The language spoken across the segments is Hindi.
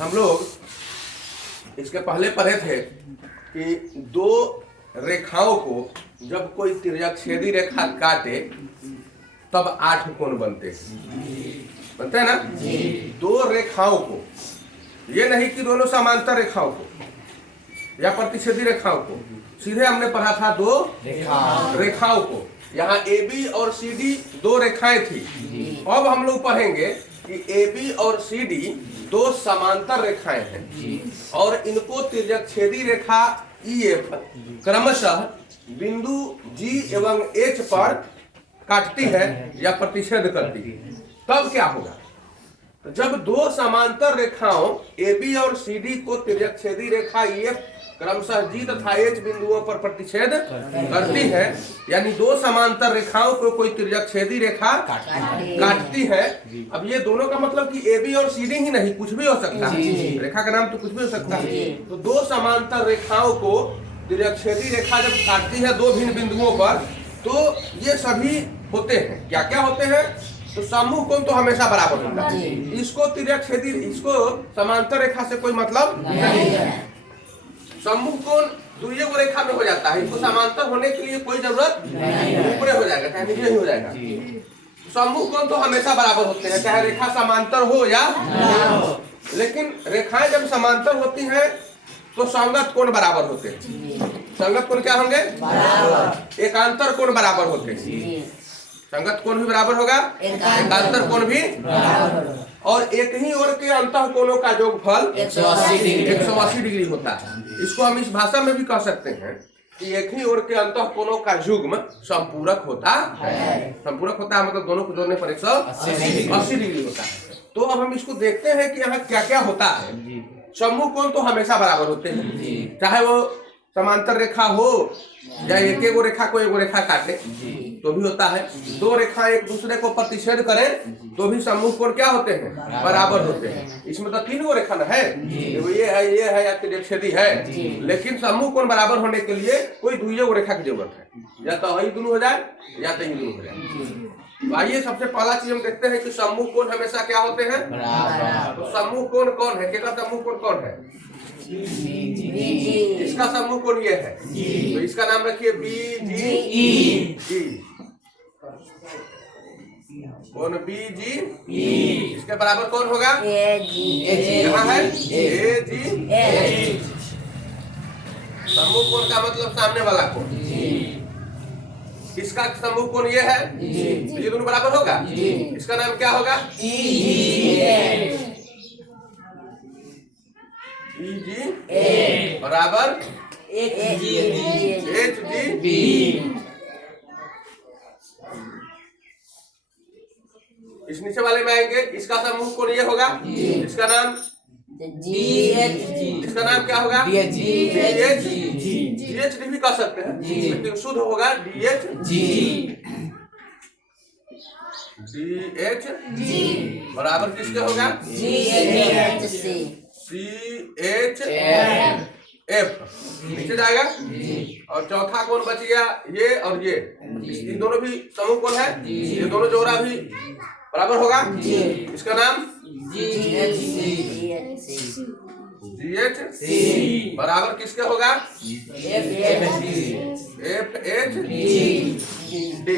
हम लोग इसके पहले पढ़े थे कि दो रेखाओं को जब कोई तिर्यकछेदी रेखा काटे तब 8 कोण बनते हैं ना। दो रेखाओं को, ये नहीं कि दोनों समांतर रेखाओं को या प्रतिच्छेदी रेखाओं को, सीधे हमने पढ़ा था दो रेखाओं को। यहाँ AB और CD दो रेखाएं थी। अब हम लोग पढ़ेंगे कि AB और CD दो समांतर रेखाएं हैं और इनको तिर्यकछेदी रेखा EF क्रमशः बिंदु G एवं H पर काटती है या प्रतिच्छेद करती है। तब क्या होगा? तो जब दो समांतर रेखाओं AB और CD को तिर्यकछेदी रेखा EF क्रमशः G तथा H बिंदुओं पर प्रतिच्छेद करती है, यानी दो समांतर रेखाओं को कोई तिर्यकछेदी रेखा काटती है। अब ये दोनों का मतलब कि AB और CD ही नहीं, कुछ भी हो सकता है, रेखा का नाम तो कुछ भी हो सकता है। तो दो समांतर रेखाओं को तिर्यकछेदी रेखा जब काटती है दो भिन्न बिंदुओं पर, तो ये सभी होते हैं। क्या क्या होते हैं? तो समूह कोण तो हमेशा बराबर होता है। इसको तिर्यकछेदी, इसको समांतर रेखा से कोई मतलब नहीं है। समूह कोण द्वितीय रेखा में हो जाता है, इसको समांतर होने के लिए कोई जरूरत नहीं, ऊपर हो जाएगा, चाहे नीचे ही हो जाएगा। समूह कोण तो हमेशा बराबर होते हैं, चाहे रेखा समांतर हो या ना हो। लेकिन रेखाएं जब समांतर होती हैं तो संगत कोण बराबर होते हैं। संगत कोण क्या होंगे? एकांतर कोण बराबर होते हैं। संगत कोण भी बराबर होगा, एकांतर कोण भी, और एक ही ओर के अंतः कोणों का योगफल 180 डिग्री होता है। इसको हम इस भाषा में भी कह सकते हैं कि एक ही ओर के अंतः कोणों का युग्म संपूरक होता है। संपूरक होता है मतलब दोनों को जोड़ने पर 180 डिग्री होता है। तो अब हम इसको देखते हैं कि यहाँ क्या क्या होता है। समूह कोण तो हमेशा बराबर होते हैं, चाहे वो समांतर रेखा हो या एक एक रेखा को एक रेखा काटे तो भी होता है। दो रेखा एक दूसरे को प्रतिच्छेद करें तो भी समूह कोण क्या होते हैं? बराबर होते हैं। इसमें तो 3 गो रेखा है, ये है या तिर्यकछेदी है, लेकिन समूह कोण बराबर होने के लिए कोई द्वितीय रेखा की जरूरत है, या तो यही दोनों हो जाए या तो ये दोनों हो जाए। तो आइए सबसे पहला चीज हम देखते हैं कि समूह कोण हमेशा क्या होते हैं? तो समूह कोण कौन है? किसका समूह कोण कौन है? इसका समूह कोण ये है, तो इसका नाम रखिए BGE। कौन? BGE। इसके बराबर कौन होगा? यहाँ है AG। समूह कोण का मतलब सामने वाला कोण। इसका समूह कोण ये है, ये दोनों बराबर होगा। इसका नाम क्या होगा? EG बराबर HG। इस नीचे वाले में आएंगे, इसका समूह कोण ये होगा, इसका नाम GH। इसका नाम क्या होगा? DH भी कह सकते हैं, लेकिन शुद्ध होगा DH। बराबर किसके होगा? CHF नीचे जाएगा। और चौथा कोण बच गया ये और ये, इन दोनों भी समूह कोण है, ये दोनों जोड़ा भी बराबर होगा। इसका नाम GHC बराबर किसके होगा? FHD।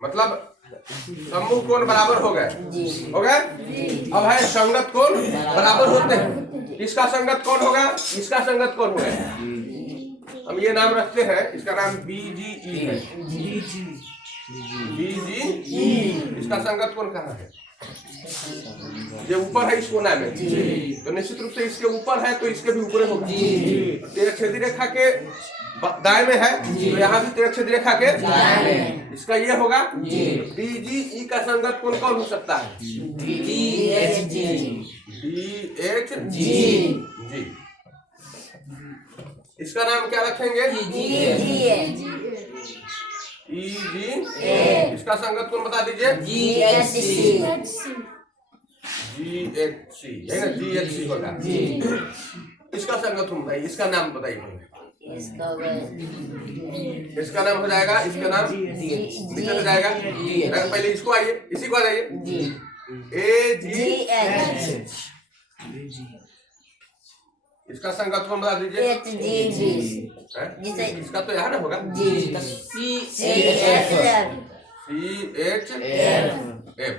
मतलब समूह कोण बराबर हो गए। अब है संगत कोण बराबर होते हैं। इसका संगत कोण होगा, इसका संगत कोण होगा। हम ये नाम रखते हैं, इसका नाम BGE है। BGE। इसका संगत कोण कहाँ है? ये ऊपर है इस कोना में, तो निश्चित रूप से इसके ऊपर है तो इसके भी ऊपर होगा। तिर्यकछेदी रेखा के दाएं में है तो यहाँ भी तिर्यकछेदी रेखा के इसका ये होगा। BGE का संगत कोण कौन हो सकता है? DHG। इसका नाम क्या रखेंगे? EG। इसका संगत कोण बता दीजिए? GHC है ना, GHC होगा। इसका संगत कोण बताइए, इसका नाम बताइए। इसका नाम हो जाएगा, इसका नाम नीचे हो जाएगा। पहले इसको आइए, इसी को आ जाइए। AGH। इसका संगत कौन बता दीजिए। एच जी जी इसका तो यहाँ ना होगा जी सी एच एफ।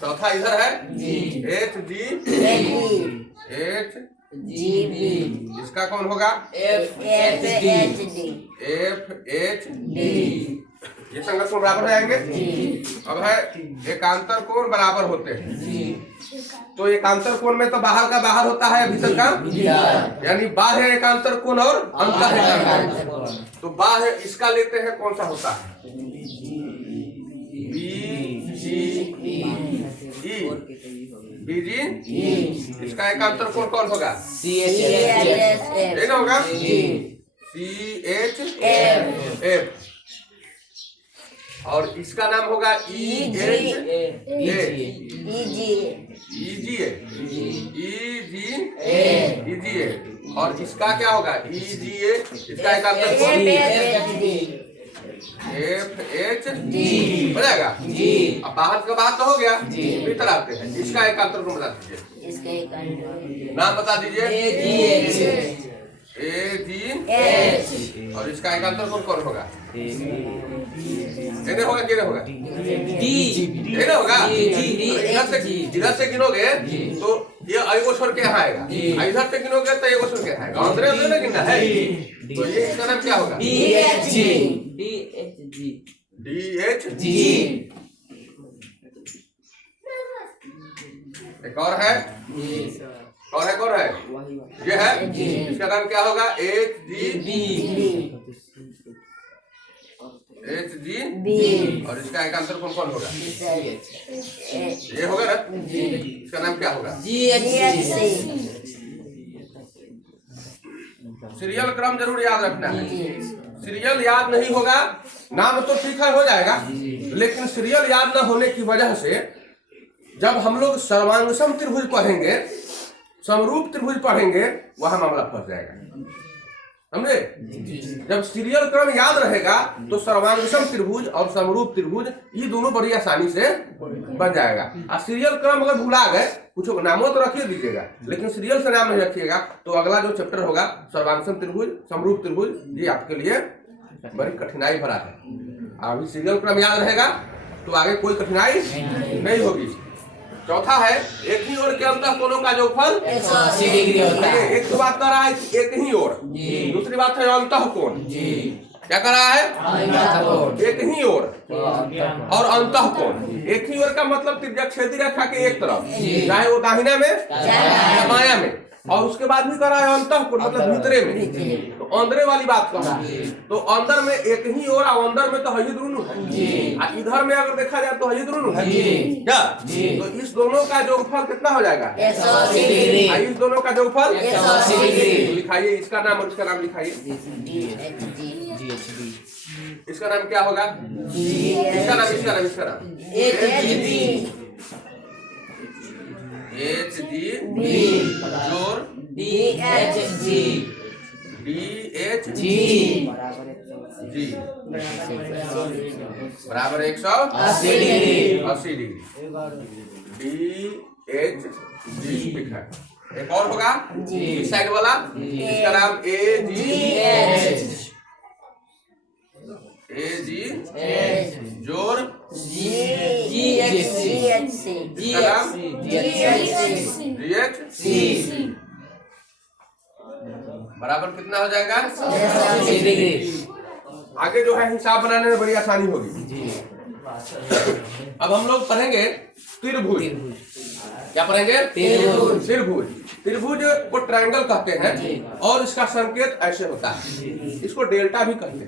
चौथा इधर है H G H G B. इसका कौन होगा F H D F H D. ये संगत कोण बराबर हो जाएंगे। अब है एकांतर कोण बराबर होते हैं। तो एकांतर कोण में तो बाहर का बाहर होता है भीतर का यानी बाह्य एकांतर कोण और अंतर एकांतर कोण। तो बाह्य इसका लेते हैं कौन सा होता है बी जी ई बी जी। इसका एकांतर कोण कौन होगा सी एच एफ होगा सी एच एफ। और इसका नाम होगा ई एच ई और इसका क्या होगा ई जी ए। इसका एकांतर एफ एच डी हो जाएगा। अब बाहर का बात तो हो गया भीतर आते हैं। इसका एकांतर को बता दीजिए। नाम बता दीजिए ए जी और इसका एकांतर कौन होगा इधर होगा किधर होगा डी इधर होगा। इधर से गिनोगे तो ये एगो छोड़ के यहाँ आएगा इधर से गिनोगे तो एगो छोड़ के आएगा अंदर ना गिनना है। तो ये इसका नाम क्या होगा डी एच जी। एक और है कौन है ये है। इसका नाम क्या होगा एच जी और इसका एकांतर कौन होगा ये होगा ना। इसका नाम क्या होगा सीरियल क्रम जरूर याद रखना है। सीरियल याद नहीं होगा नाम तो ठीक है हो जाएगा लेकिन सीरियल याद न होने की वजह से जब हम लोग सर्वांगसम त्रिभुज पढ़ेंगे समरूप त्रिभुज पढ़ेंगे वहां मामला फंस जाएगा समझे। जब सीरियल क्रम याद रहेगा तो सर्वांगसम त्रिभुज और समरूप त्रिभुज ये दोनों बड़ी आसानी से बन जाएगा। और सीरियल क्रम अगर भुला गए कुछ नामों तो रखिए दीजिएगा लेकिन सीरियल से नाम नहीं रखिएगा तो अगला जो चैप्टर होगा सर्वांगसम त्रिभुज समरूप त्रिभुज ये आपके लिए बड़ी कठिनाई भरा है। अभी सीरियल क्रम याद रहेगा तो आगे कोई कठिनाई नहीं होगी। चौथा है एक ही ओर के अंतः कोणों का जोगफल 180 डिग्री होता है। एक तो बात कर रहा है एक ही ओर दूसरी बात है अंतः कोण। क्या कर रहा है एक ही ओर और अंतः कोण। एक ही ओर का मतलब त्रिज्याछेदी रेखा के एक तरफ चाहे वो दाहिना में या बायां में और उसके बाद भी कर रहा है अंतः कोण मतलब भीतरे में। तो अंदरे वाली बात कर रहा है तो अंदर में एक ही ओर और अंदर में तो हई दोनों है इधर में अगर देखा जाए तो हई दोनों है क्या। तो इस दोनों का जोगफल कितना हो जाएगा 180 डिग्री। इस दोनों का जोगफल 180 डिग्री। लिखाइए इसका नाम और इसका नाम लिखाइए। इसका नाम क्या होगा इसका नाम एच जी जोर डी एच जी बराबर 180 डिग्री डी एच जी लिखा है। एक और होगा इस साइड वाला इसका नाम ए जी जोर बराबर कितना हो जाएगा 180 डिग्री। आगे जो है हिसाब बनाने में बड़ी आसानी होगी। अब हम लोग पढ़ेंगे त्रिभुज। क्या पढ़ेंगे त्रिभुज को ट्रायंगल कहते हैं और इसका संकेत ऐसे होता है। इसको डेल्टा भी कहते हैं।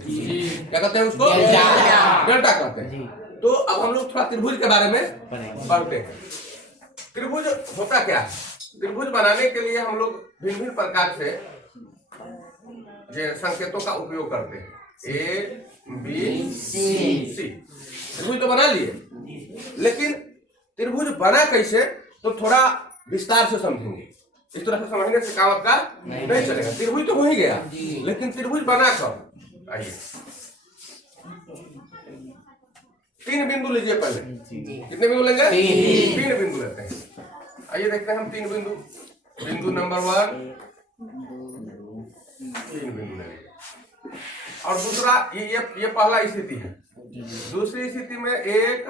क्या कहते हैं उसको डेल्टा कहते हैं। तो अब हम लोग थोड़ा त्रिभुज के बारे में पढ़ते हैं। त्रिभुज होता क्या है। त्रिभुज बनाने के लिए हम लोग भिन्न भिन्न प्रकार से संकेतों का उपयोग करते हैं ए बी सी। त्रिभुज तो बना लिए लेकिन त्रिभुज बना कैसे तो थोड़ा विस्तार से समझेंगे। इस तरह से समझने से काम आपका नहीं चलेगा। त्रिभुज तो हो ही गया लेकिन त्रिभुज बना कब। आइए 3 बिंदु लीजिए पहले। कितने बिंदु लेंगे 3 बिंदु लेते हैं। आइए देखते हैं हम 3 बिंदु। बिंदु नंबर 1, 3 बिंदु लेंगे। और दूसरा ये पहला स्थिति है। दूसरी स्थिति में 1,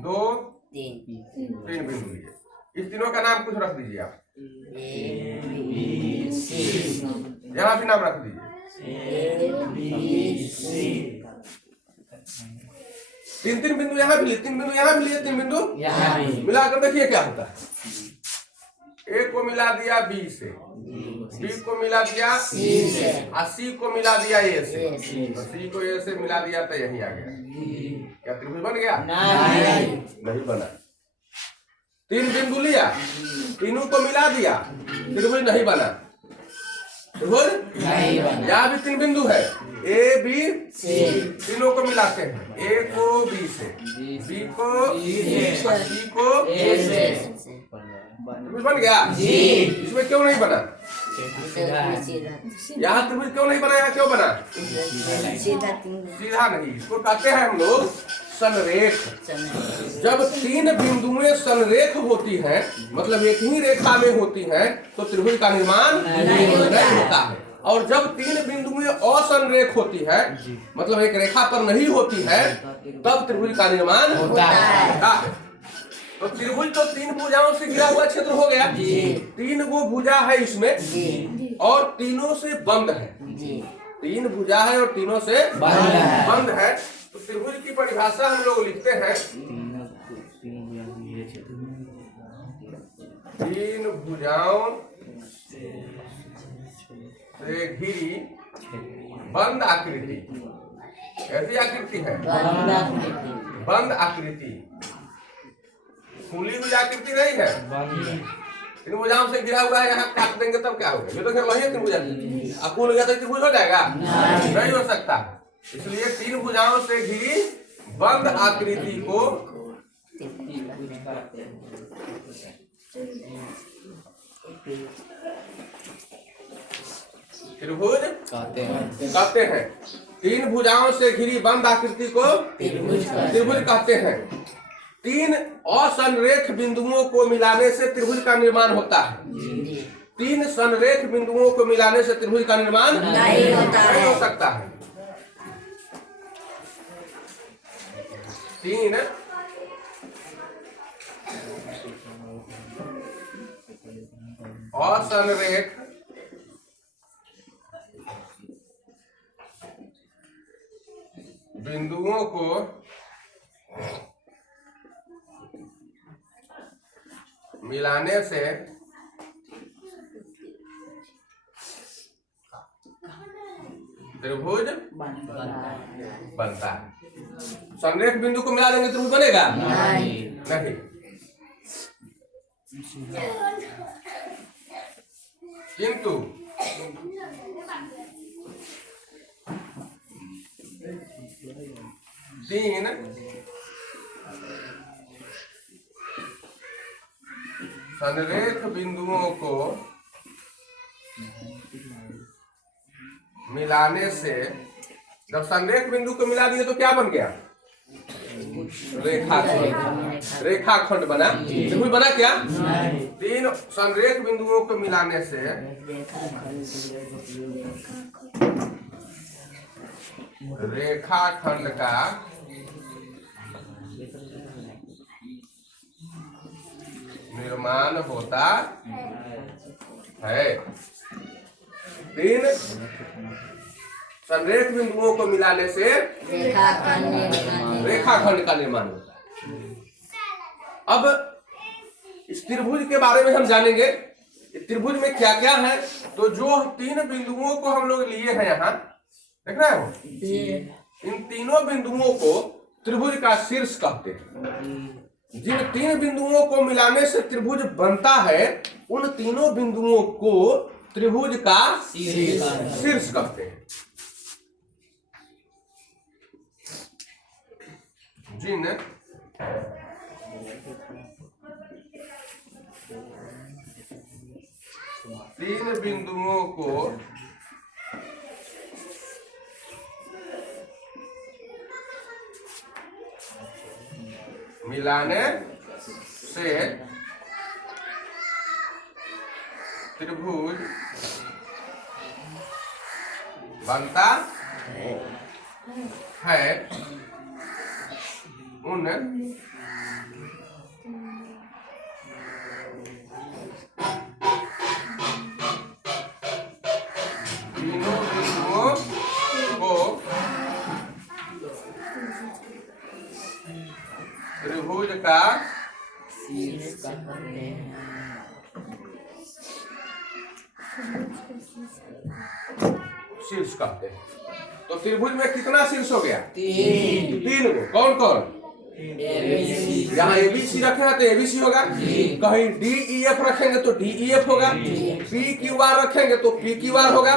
2, 3 बिंदु लिए। इस तीनों का नाम कुछ रख दीजिए आप। यहाँ भी नाम रख दीजिए। 3 बिंदु यहाँ भी लिए, 3 बिंदु यहाँ भी लिए, 3 बिंदु मिलाकर देखिए क्या होता है। ए को मिला दिया बी से, बी को मिला दिया सी से, और सी को मिला दिया ए से, और सी को ए से मिला दिया तो यही आ गया। क्या त्रिभुज बन गया? नहीं बना। 3 बिंदु लिया, तीनों को मिला दिया, त्रिभुज नहीं बना। त्रिभुज नहीं बना। यहाँ भी 3 बिंदु है, ए बी सी, तीनों को मिलाते हैं। ए को बी से, बी को सी को ए से, त्रिभुज बन गया। इसमें क्यों नहीं बना? यहाँ त्रिभुज क्यों नहीं बना? यहाँ क्यों बना? सीधा नहीं, इसको कहते हैं हम लोग संरेख। जब 3 बिंदुएं संरेख होती हैं, मतलब एक ही रेखा में होती हैं, तो त्रिभुज का निर्माण नहीं होता है। और जब 3 बिंदुएं असंरेख होती है, मतलब एक रेखा पर नहीं होती है, तब त्रिभुज का निर्माण होता है। तो त्रिभुज तो 3 भुजाओं से घिरा हुआ क्षेत्र हो गया। 3 गो भुजा है इसमें, और तीनों से बंद है। 3 भुजा है और तीनों से बंद है। तो त्रिभुज की परिभाषा हम लोग लिखते हैं, 3 भुजाओं से घिरी बंद आकृति। कैसी आकृति है? बंद आकृति। खुली हुई आकृति नहीं है। 3 भुजाओं से घिरा हुआ है, यहाँ काट देंगे तब क्या होगा? ये तो फिर वही 3 भुजा अकुल हो गया तो त्रिभुज हो जाएगा? नहीं हो सकता। इसलिए 3 भुजाओं से घिरी बंद आकृति को त्रिभुज कहते हैं। 3 भुजाओं से घिरी बंद आकृति को त्रिभुज कहते हैं। 3 असंरेख बिंदुओं को मिलाने से त्रिभुज का निर्माण होता है। 3 संरेख बिंदुओं को मिलाने से त्रिभुज का निर्माण नहीं हो सकता है। 3 असंरेख बिंदुओं को मिलाने से त्रिभुज बनता है। संरेख बिंदु को मिला देंगे त्रिभुज बनेगा? नहीं। किंतु तीन संरेख बिंदुओं को मिलाने से, जब संरेख बिंदु को मिला दिए तो क्या बन गया? रेखाखंड बना। त्रिभुज बना क्या? 3 संरेख बिंदुओं को मिलाने से रेखाखंड का निर्माण होता है। 3 संरेख बिंदुओं को मिलाने से रेखाखंड का निर्माण होता है। अब इस त्रिभुज के बारे में हम जानेंगे, त्रिभुज में क्या क्या है। तो जो 3 बिंदुओं को हम लोग लिए हैं, यहाँ देख रहे हो, इन तीनों बिंदुओं को त्रिभुज का शीर्ष कहते हैं। जिन 3 बिंदुओं को मिलाने से त्रिभुज बनता है, उन तीनों बिंदुओं को त्रिभुज का शीर्ष कहते हैं। जिन 3 बिंदुओं को मिलाने से त्रिभुज बनता है उन तीनों बिंदुओं को त्रिभुज का शीर्ष कहते हैं। तो त्रिभुज में कितना शीर्ष हो गया? तीन को। कौन कौन? यहाँ एबीसी रखे हैं तो एबीसी होगा, कहीं DEF रखेंगे तो DEF होगा, PQR रखेंगे तो PQR होगा,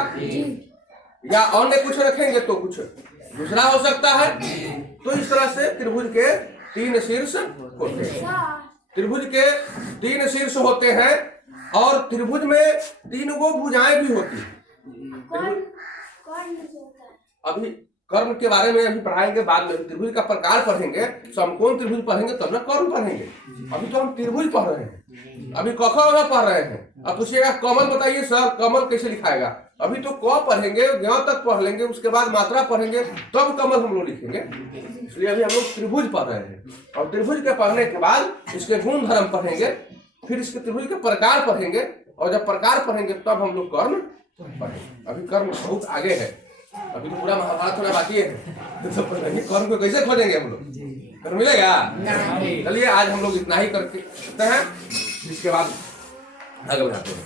या अन्य कुछ रखेंगे तो कुछ दूसरा हो सकता है। तो इस तरह से त्रिभुज के तीन शीर्ष होते हैं। त्रिभुज के तीन शीर्ष होते हैं और त्रिभुज में तीन गो भुजाएं भी होती हैं। अभी कर्म के बारे में अभी पढ़ाएंगे, बाद में त्रिभुज का प्रकार पढ़ेंगे, समकोण त्रिभुज पढ़ेंगे तब ना कर्म पढ़ेंगे। अभी तो हम त्रिभुज पढ़ रहे हैं, अभी क ख ग पढ़ रहे हैं। अब पूछिएगा कमल बताइए सर, कमल कैसे लिखाएगा? अभी तो क पढ़ेंगे, ज्ञ तक पढ़ लेंगे, उसके बाद मात्रा पढ़ेंगे, तब कमल हम लोग लिखेंगे। इसलिए अभी हम लोग त्रिभुज पढ़ रहे हैं और त्रिभुज के पढ़ने के बाद इसके गुण धर्म पढ़ेंगे, फिर इसके त्रिभुज के प्रकार पढ़ेंगे और जब प्रकार पढ़ेंगे तब हम लोग कर्म पढ़ेंगे। अभी कर्म बहुत आगे है, अभी तो पूरा महाभारत होना बाकी है। तो कर्म को कैसे खोजेंगे हम लोग? कर्म मिलेगा? चलिए आज हम लोग इतना ही करते हैं, इसके बाद आगे बढ़ाते हैं।